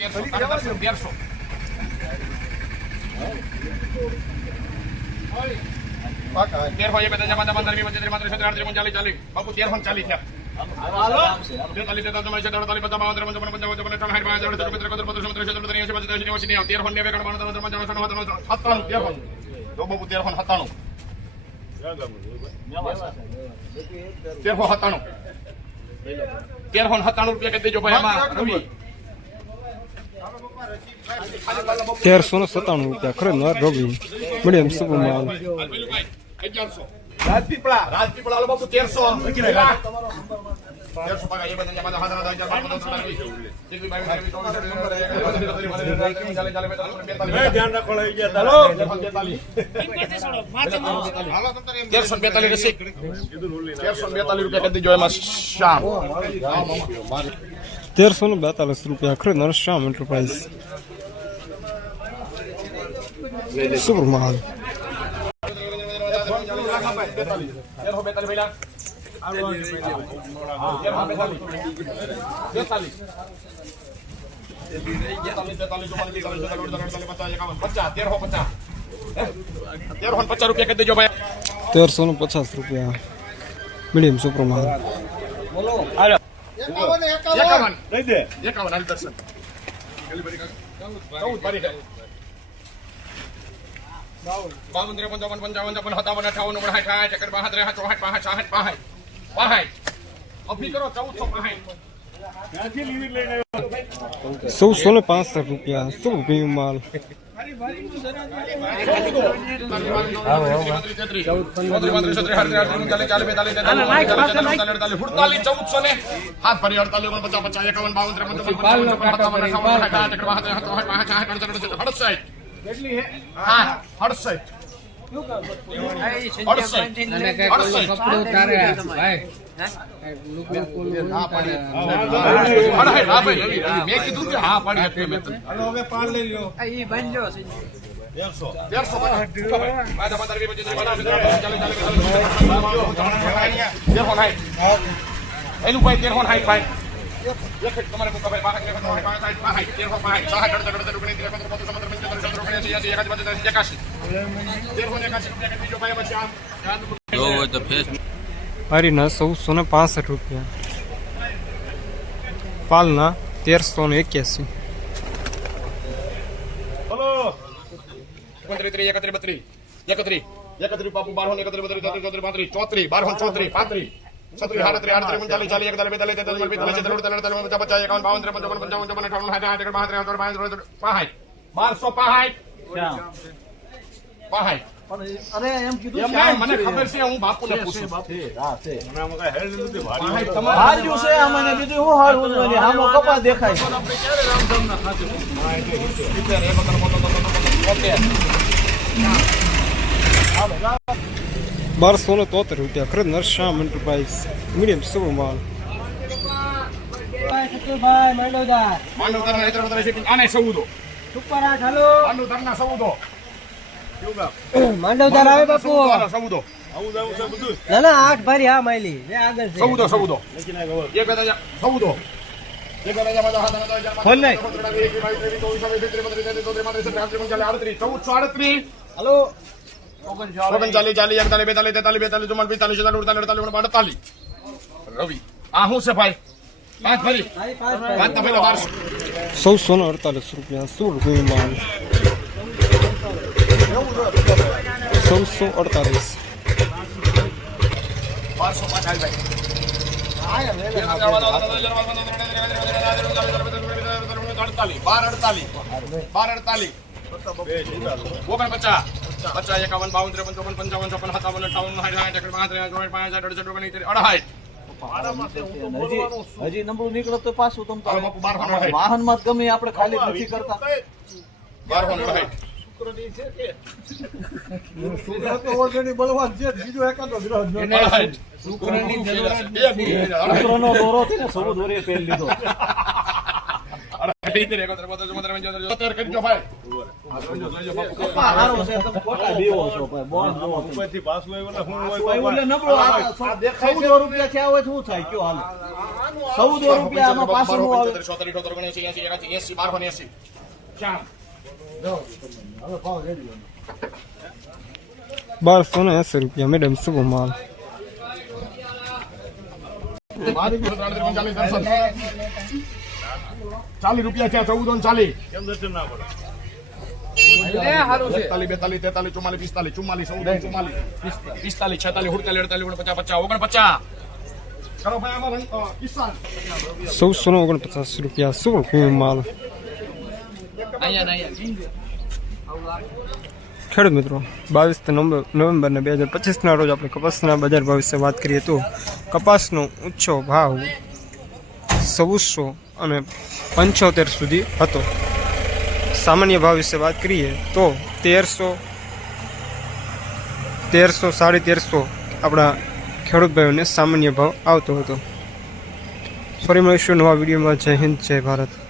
તેરસો સાડા દસ તેરસો તેરસો એ બધા જમા જમા ધરમી પંચોતેર પાંત્રીસ સત્તર આડત્રીસ ઓગણચાલીસ ચાલીસ બાપુ તેરસો ને ચાલીસ થયા તેતાલીસ તેતાલીસ ચૌદ અડતાલીસ પચાસ બાવન ત્રેપન ચોપન પંચાવન ચોપન અઠાવન સાઠ બાવન ચાલીસ ચોપન ત્રેપન ચોપન ત્રીસ ત્રીસ ત્રીસ એંસી પચાસ એંસી નેવું નેવું તેરસો નેવું એકાણું બાણું ત્રણ પંચાવન છન્નું સત્તાણું તેરસો જો બાપુ તેરસો ને સત્તાણું તેરસો સત્તાણું તેરસો ને સત્તાણું રૂપિયા કહી દેજો ભાઈ આમાં રવિ તેરસો ને સત્તાણું રૂપિયા. ખરેખર રવિ મીડિયમ સુપર માલ. રાજપીપળા રાજપીપળા બાપુ તેરસો. તેરસો બેતાલીસ. તેરસો રૂપિયા કરી દેજો એમાં શામ તેરસો ને બેતાલીસ રૂપિયા ખરેખર શ્યામ એન્ટરપ્રાઇઝ સુપર માલ. તેરસો ને પચાસ રૂપિયા. મીડિયમ સુપર માલ. એકાવન લઈ દે. એકાવન હાલ દર્શન. ચૌદ ભરી બાવન ત્રેપન ચોપન પંચાવન છપ્પન સત્તાવન અઠાવન ઓગણસાઠ સાઠ ચોસઠ પાસઠ સાસઠ પાસઠ પાસઠ. અભી કરો ચૌદસો પાસઠ. ચૌદસો ને પાસઠ રૂપિયા શું પ્રીમિયમ માલ? અડસઠ હા હા અડસઠ, હા ભાઈ તેરસો પચાસ. પાછા પંદર, વીસ, પચીસ, ત્રીસ, પચાસ, ચાલીસ, ચાલીસ, ચાલીસ, ચાલીસ. તેરસો સાઠ. એનું ભાઈ તેરસો સાઠ ભાઈ એક જ તમારે મૂકો ભાઈ બાસઠ, ત્રેપન, ચોસઠ, પાંસઠ, પાંસઠ, તેરસો પાંસઠ, સાસઠ, અડસઠ, અડસઠ, ઓગણીસ, ત્રેપન, ચોપન, પંચાવન, છપ્પન, સત્તર, અઢાર, ઓગણીસ, એંસી, એકાસી, પંચાસી, એકાસી. તેરસો ને એકાસી રૂપિયા કરી દેજો ભાઈ પછી આમ. હરીના ચૌદસો ને પાસઠ રૂપિયા પાલના તેરસો ને એક્યાસી બોલો ઓગણત્રીસ, ત્રીસ, એકત્રીસ, બત્રીસ, એકત્રીસ, એકત્રીસ, બાપુ, બારસો ને એકત્રીસ, બત્રીસ, તેત્રીસ, ચોત્રીસ, પાંત્રીસ, ચોત્રીસ, બારસો ને ચોત્રીસ, પાંત્રીસ, છત્રીસ, આડત્રીસ, આડત્રીસ, ઓગણચાલીસ, ચાલીસ, એકતાલીસ, બેતાલીસ, તેતાલીસ, પિસ્તાલીસ, છેતાલીસ, અડતાલીસ, અડતાલીસ, પચાસ, પચાસ, એકાવન, બાવન, ત્રેપન, ચોપન, પંચાવન, છપ્પન, અઠાવન, એકર, બાસઠ, ત્રેસઠ, ચોસઠ, પાંસઠ, ત્રેસઠ, બારસો પાંસઠ. પાંસઠ. અરે એમ કીધું મને ખબર છે હું પૂછું. હાર્યું છે બીજું હારું આમાં કપા દેખાય? બારસો ને તોતેર રૂપિયા ખરે શ્યામ એન્ટરપ્રાઇઝ મીડિયમ સુપર માલ માંડવદાર આવે બાપુ સૌદો, સૌદો આવું જાવું છે બધું ના ના આઠ ભારી હા માયલી આગળ સૌદો સૌદો એક બે સૌદો હલો ઓગણચાલીસ ચાલીસ એકતાલીસ બેતાલીસ તેતાલીસ બેતાલીસ ચુમ્માલીસ પિસ્તાલીસ છેતાલીસ અડતાલીસ અડતાલીસ અડતાલીસ રવિ આ શું છે ભાઈ પાંચ ફરી. પાંચ તો બારસો. ચૌદસો ને અડતાલીસ રૂપિયા માલ. ચૌદસો અડતાલીસ. બારસો પાંચ આવી ભાઈ. બાર અડતાલીસ બાર અડતાલીસ પચાસ એકાવન બાવન ત્રેપન ચોપન પંચાવન છપ્પન સત્તાવન અઠાવન સાઠ સાઠ પાંચ અડસઠ ઓગણીસ અઢાઈ હજી નબળું નીકળે તો પાછું તમ. વાહનમાં ગમે આપણે ખાલી નથી કરતા શુક્ર. શુક્રનો દોરો થી ને સૌ દોરે પહેરી લીધો ચૌદ રૂપિયા શું થાય કયો હાલ ચૌદ રૂપિયા પાછું એંસી, બારસો એંસી. બારસો ને એંસી રૂપિયા મેડમ શું માલ ચાલીસ રૂપિયા થયા ચૌદો ચાલીસ. બેતાલીસ તેતાલીસ ચુમ્માલીસ પિસ્તાલીસ ચુમ્માલીસ ચૌદ ચુમ્માલીસ. પિસ્તાલીસ છેતાલીસ હુડતાલીસ અડતાલીસ ઓગણપચાસ પચાસ ઓગણપચાસ. ચૌદસો ને ઓગણપચાસ રૂપિયા શું રૂપિયા માલ. ખેડૂત મિત્રો બાવીસ નવેમ્બર નવેમ્બરને બે હજાર પચીસના રોજ આપણે કપાસના બજાર ભાવ વિશે વાત કરીએ તો કપાસનો ઊંચો ભાવ ચૌદસો અને પંચોતેર સુધી હતો. સામાન્ય ભાવ વિશે વાત કરીએ તો તેરસો તેરસો, સાડી તેરસો આપણા ખેડૂત ભાઈઓને સામાન્ય ભાવ આવતો હતો. ફરી મળીશું નવા વિડીયોમાં. જય હિન્દ, જય ભારત.